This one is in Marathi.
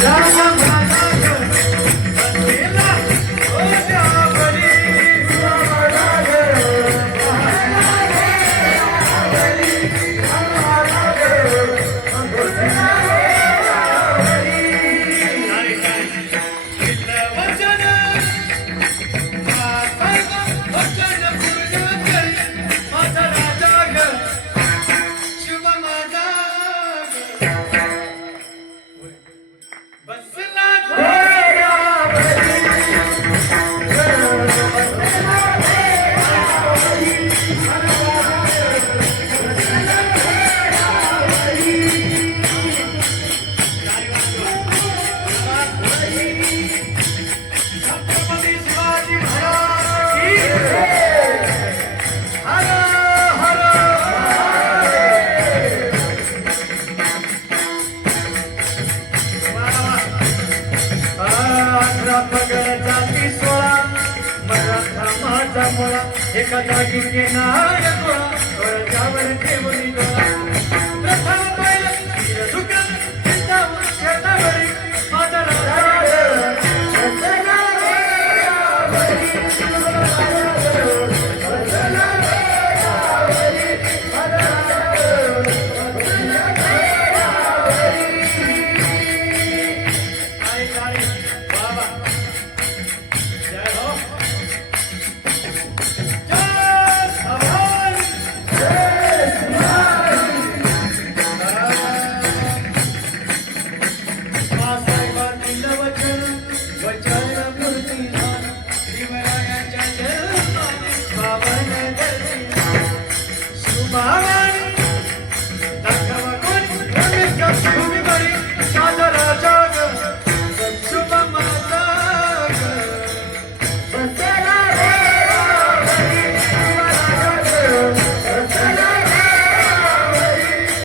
Зараз अठरा पगड जाती सोळा मराठा माझा मुळा एका जागी येणार गोळा डोळ्याच्यावर ठेवली डोळा